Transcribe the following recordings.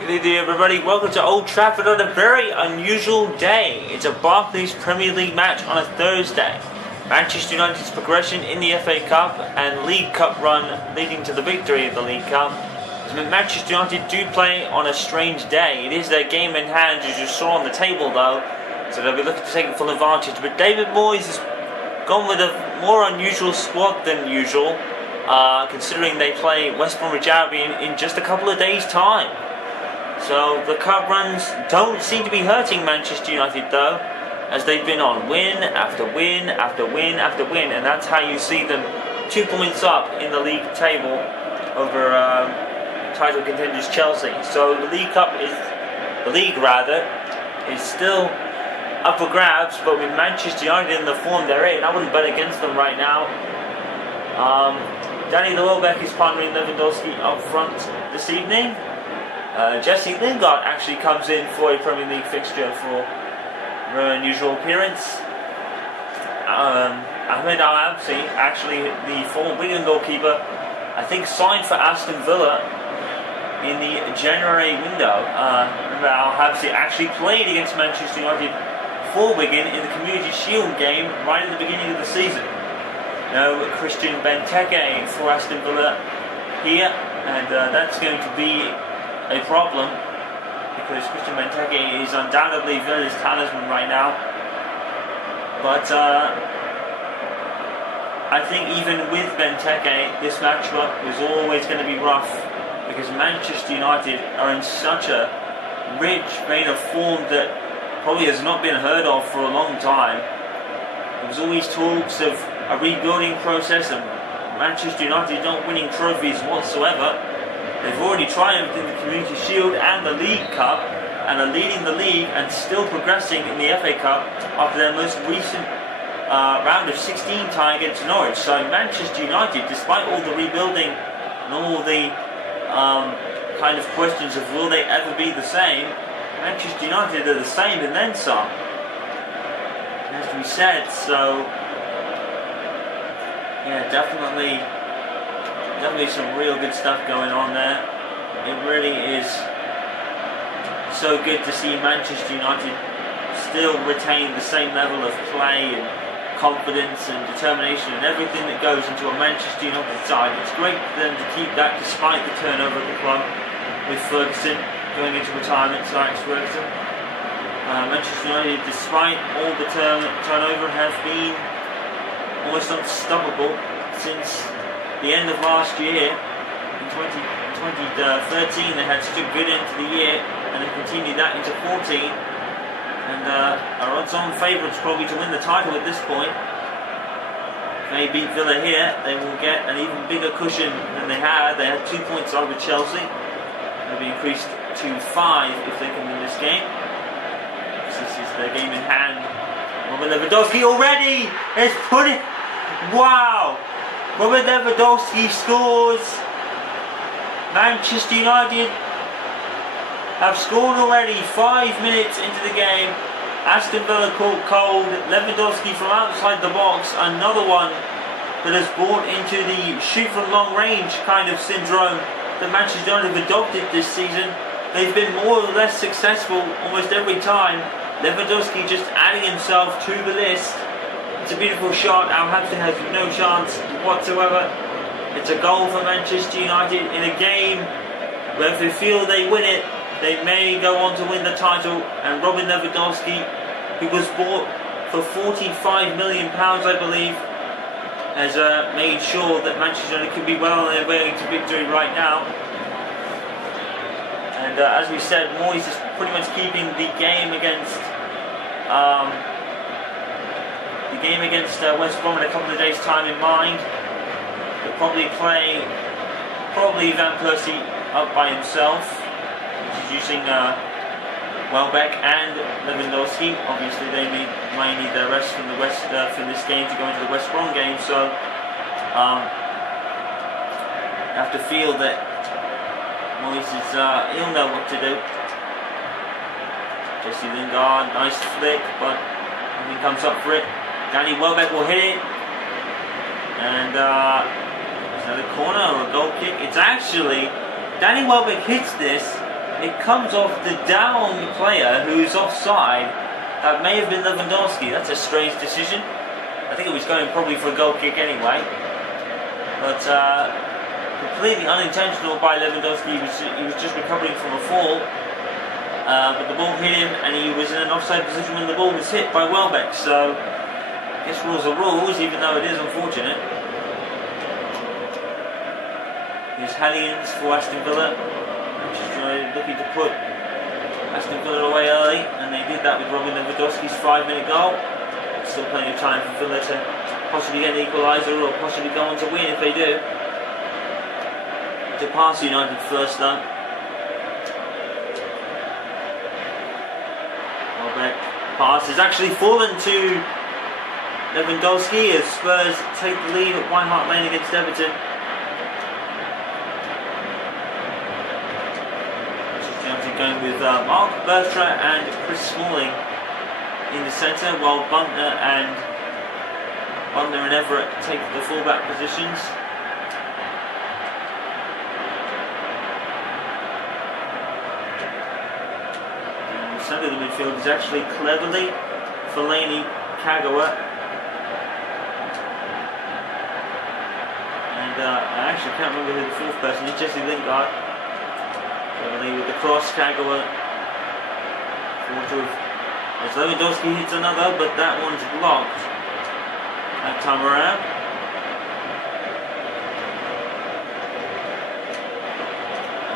Good evening, everybody. Welcome to Old Trafford on a very unusual day. It's a Barclays Premier League match on a Thursday. Manchester United's progression in the FA Cup and League Cup run leading to the victory of the League Cup has meant Manchester United do play on a strange day. It is their game in hand, as you saw on the table though, so they'll be looking to take full advantage. But David Moyes has gone with a more unusual squad than usual, considering they play West Bromwich Albion in just a couple of days' time. So the cup runs don't seem to be hurting Manchester United though, as they've been on win after win after win after win, and that's how you see them 2 points up in the league table over title contenders Chelsea. So the league is still up for grabs, but with Manchester United in the form they're in, I wouldn't bet against them right now. Danny Welbeck is partnering Lewandowski up front this evening. Jesse Lingard actually comes in for a Premier League fixture for a very unusual appearance. Ahmed Al-Habsi, actually the former Wigan goalkeeper, I think signed for Aston Villa in the January window. Al-Habsi actually played against Manchester United for Wigan in the Community Shield game right at the beginning of the season. No Christian Benteke for Aston Villa here, and that's going to be a problem because Christian Benteke is undoubtedly Villa's talisman right now. But I think even with Benteke, this matchup was always going to be rough because Manchester United are in such a rich vein of form that probably has not been heard of for a long time. There was always talks of a rebuilding process, and Manchester United not winning trophies whatsoever. They've already triumphed in the Community Shield and the League Cup and are leading the league and still progressing in the FA Cup after their most recent round of 16 tie against Norwich. So Manchester United, despite all the rebuilding and all the kind of questions of will they ever be the same, Manchester United are the same and then some, as we said. So yeah, definitely some real good stuff going on there. It really is so good to see Manchester United still retain the same level of play and confidence and determination and everything that goes into a Manchester United side. It's great for them to keep that despite the turnover of the club with Ferguson going into retirement, Sir Alex Ferguson. Manchester United, despite all the turnover, have been almost unstoppable since the end of last year. In 2013 they had such a good end to the year, and they continued that into 14, and are odds-on favourites probably to win the title at this point. If they beat Villa here, they will get an even bigger cushion than they had. They had 2 points over Chelsea. They'll be increased to 5 if they can win this game. This is their game in hand. Robert Lewandowski already has put it. Wow! Robert Lewandowski scores. Manchester United have scored already 5 minutes into the game. Aston Villa caught cold. Lewandowski from outside the box, another one that has brought into the shoot from long range kind of syndrome that Manchester United have adopted this season. They've been more or less successful almost every time. Lewandowski just adding himself to the list. It's a beautiful shot. Al-Habsi has no chance whatsoever. It's a goal for Manchester United in a game where if they feel they win it, they may go on to win the title. And Robin Lewandowski, who was bought for £45 million, I believe, has made sure that Manchester United can be well on their way to victory right now. And as we said, Moyes is pretty much keeping the game against West Brom in a couple of days' time in mind. They'll probably play Van Persie up by himself, introducing Welbeck and Lewandowski. Obviously, they might need their rest from the West for this game to go into the West Brom game. So, have to feel that Moyes is he'll know what to do. Jesse Lingard, nice flick, but he comes up for it. Danny Welbeck will hit it, and is that a corner or a goal kick? It's actually Danny Welbeck hits this, it comes off the down player who's offside. That may have been Lewandowski. That's a strange decision. I think it was going probably for a goal kick anyway. But completely unintentional by Lewandowski. He was just recovering from a fall. But the ball hit him and he was in an offside position when the ball was hit by Welbeck. So, I guess rules are rules, even though it is unfortunate. Here's Hellions for Aston Villa. Just looking to put Aston Villa away early, and they did that with Robin Lewandowski's 5-minute goal. Still plenty of time for Villa to possibly get an equaliser or possibly go on to win if they do. To pass United first though. Welbeck pass has actually fallen to Lewandowski as Spurs take the lead at White Hart Lane against Everton. Going with Mark Bertrand and Chris Smalling in the centre, while Buntner and Everett take the fullback positions. And the centre of the midfield is actually cleverly Fellaini, Kagawa, and I actually can't remember who the fourth person is. Jesse Lingard. With the cross, Kagawa as Lewandowski hits another, but that one's blocked that time around.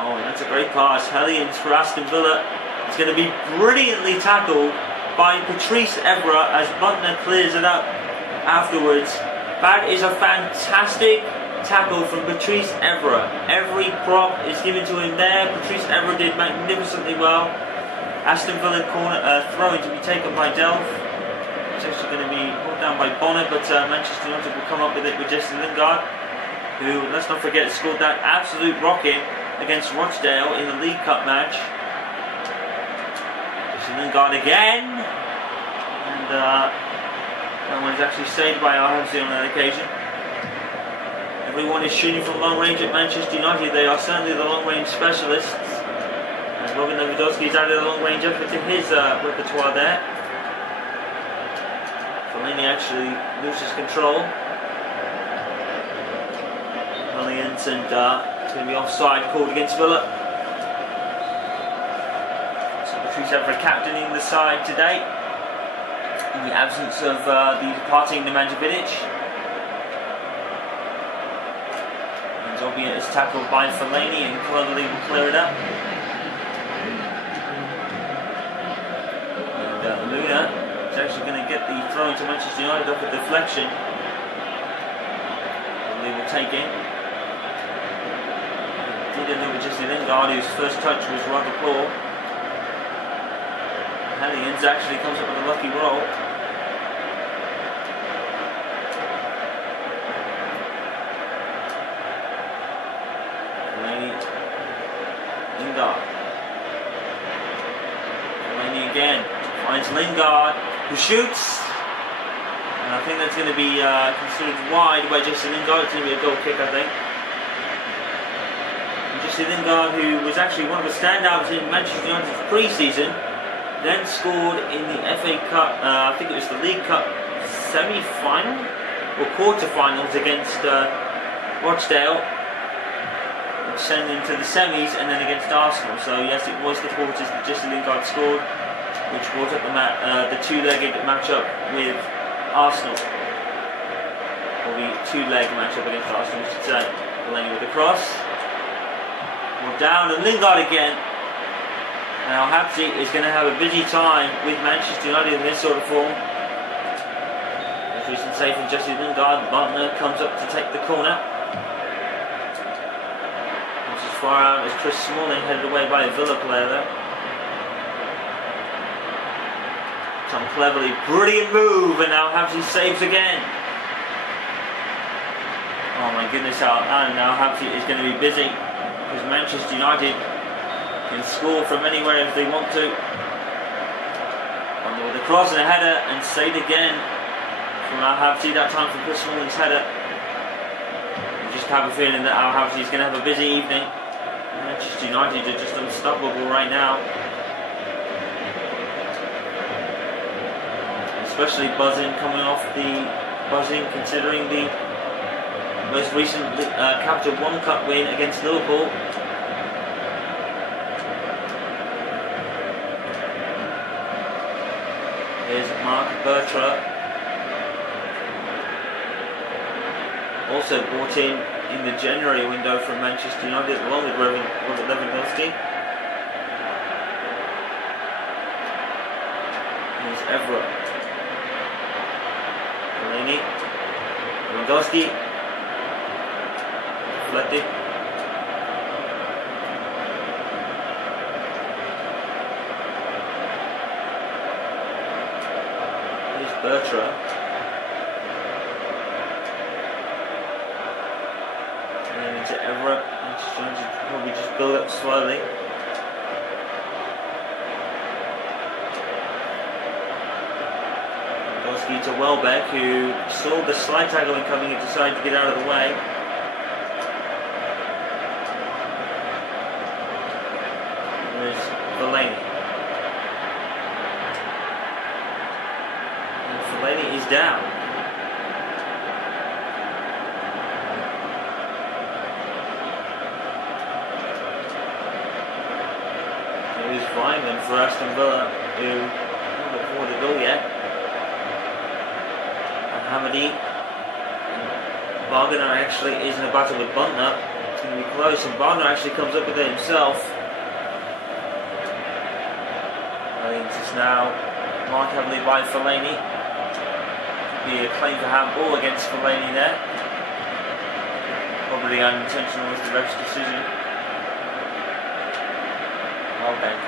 Oh, and that's a great pass. Hellions for Aston Villa. It's going to be brilliantly tackled by Patrice Evra as Buntner clears it up afterwards. That is a fantastic tackle from Patrice Evra. Every prop is given to him there. Patrice Evra did magnificently well. Aston Villa corner throw-in to be taken by Delph. It's actually going to be brought down by Bonner, but Manchester United will come up with it with Jesse Lingard, who, let's not forget, scored that absolute rocket against Rochdale in the League Cup match. Jesse Lingard again, and that one's actually saved by Al-Hamzi on that occasion. Everyone is shooting from long range at Manchester United. They are certainly the long range specialists. And Robin Lewandowski has added a long range effort to his repertoire there. Fellaini actually loses control. Hellions, and it's going to be offside called against Villa. So Patrice Evra captaining the side today in the absence of the departing Nemanja Vidic. Albeit is tackled by Fellaini and cleverly will clear it up. And Luna is actually going to get the throw into Manchester United off a deflection. And they will take it. Did end up with Jesse Lingard, whose first touch was rather poor. Hellions actually comes up with a lucky roll. Fellaini again finds Lingard, who shoots, and I think that's going to be considered wide by Jesse Lingard. It's going to be a goal kick, I think. And Jesse Lingard, who was actually one of the standouts in Manchester United's pre-season, then scored in the FA Cup, I think it was the League Cup semi-final or quarter-finals against Rochdale, sending to the semis, and then against Arsenal. So yes, it was the quarters that Jesse Lingard scored, which brought up the two-legged matchup with Arsenal, or the two-leg matchup against Arsenal, I should say. Fellaini with the cross, well down, and Lingard again. Now Al-Habsi is going to have a busy time with Manchester United in this sort of form. As recent save from Jesse Lingard, Buntner comes up to take the corner. Far out as Chris Smalling, headed away by a Villa player there. Some cleverly, brilliant move, and now Al-Habsi saves again. Oh my goodness, and now Al-Habsi is going to be busy, because Manchester United can score from anywhere if they want to. With a cross and a header, and saved again from Al-Habsi, that time from Chris Smalling's header. I just have a feeling that Al-Habsi is going to have a busy evening. Manchester United are just unstoppable right now. Especially buzzing considering the most recent Capital One Cup win against Liverpool. Here's Mark Bertra, also brought in the January window from Manchester United along with Robert Lewandowski. Here's Evra, Delaney, Lewandowski, deflected. Here's Bertra. And into Evra. Just trying to probably just build up slowly. Lewandowski to Welbeck, who saw the slide tackle incoming and decided to get out of the way. There's Fellaini. And Fellaini is down. Here's Vyman for Aston Villa, who hasn't got forward the goal yet. Hamadi. Wagner actually is in a battle with Buntner. It's going to be close, and Wagner actually comes up with it himself. I think it's now marked heavily by Fellaini. Be a claim for handball against Fellaini there. Probably unintentional was the ref's decision. Welbeck.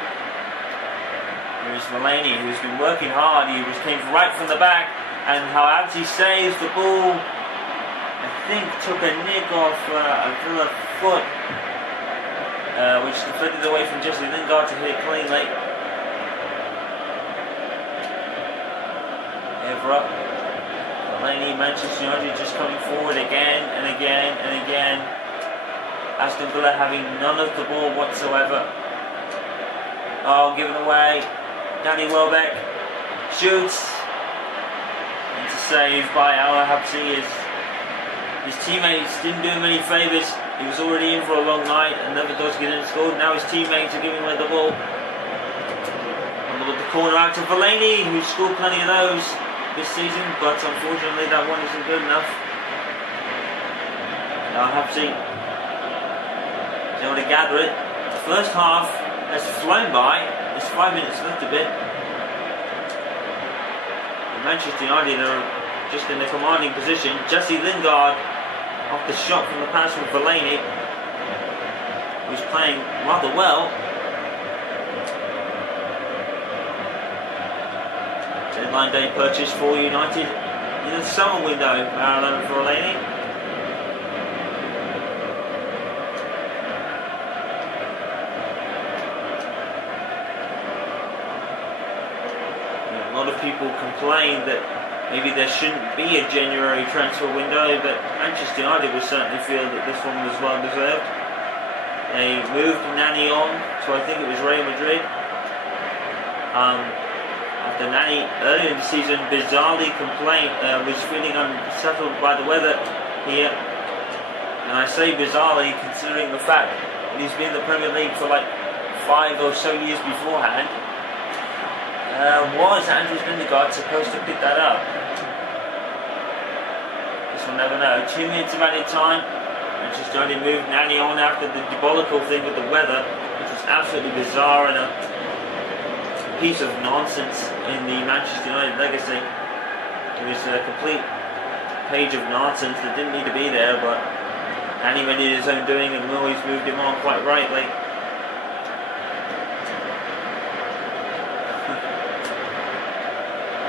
Here's Fellaini, who's been working hard. He came right from the back. And how he saves the ball, I think took a nick off a Villa foot, which deflected away from Jesse Lingard to hit cleanly. Evra, Fellaini, Manchester United just coming forward again and again and again. Aston Villa having none of the ball whatsoever. Oh, given away. Danny Welbeck shoots. Saved by Al Habsi. His teammates didn't do him any favours. He was already in for a long night and Lewandowski didn't score. Now his teammates are giving away the ball. And look at the corner out to Fellaini, who's scored plenty of those this season, but unfortunately that one isn't good enough. Al Habsi is able to gather it. The first half has flown by. There's 5 minutes left of it. Manchester United are just in a commanding position. Jesse Lingard off the shot from the pass from Fellaini, who's playing rather well. Deadline day purchase for United in the summer window, Marouane Fellaini. A lot of people complain that maybe there shouldn't be a January transfer window, but Manchester United will certainly feel that this one was well deserved. They moved Nani on to, I think it was Real Madrid. After Nani earlier in the season bizarrely was feeling unsettled by the weather here, and I say bizarrely considering the fact that he's been in the Premier League for like 5 or so years beforehand. Was Andrew Lingard supposed to pick that up? Guess we'll never know. 2 minutes of added time. Manchester United moved Nani on after the diabolical thing with the weather, which was absolutely bizarre and a piece of nonsense in the Manchester United legacy. It was a complete page of nonsense that didn't need to be there, but Nani made it his own doing and Moyes moved him on quite rightly.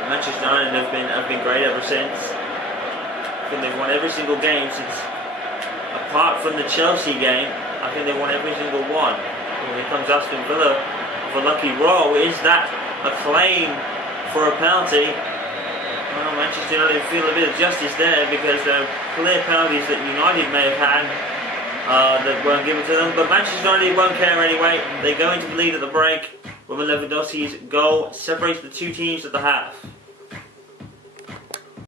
Manchester United have been great ever since. I think they've won every single game since, apart from the Chelsea game. I think they've won every single one. When it comes Aston Villa with a lucky roll, is that a claim for a penalty? Well, Manchester United feel a bit of justice there because there are clear penalties that United may have had that weren't given to them. But Manchester United won't care anyway. They go into the lead at the break with a Lewandowski's goal, separates the two teams at the half.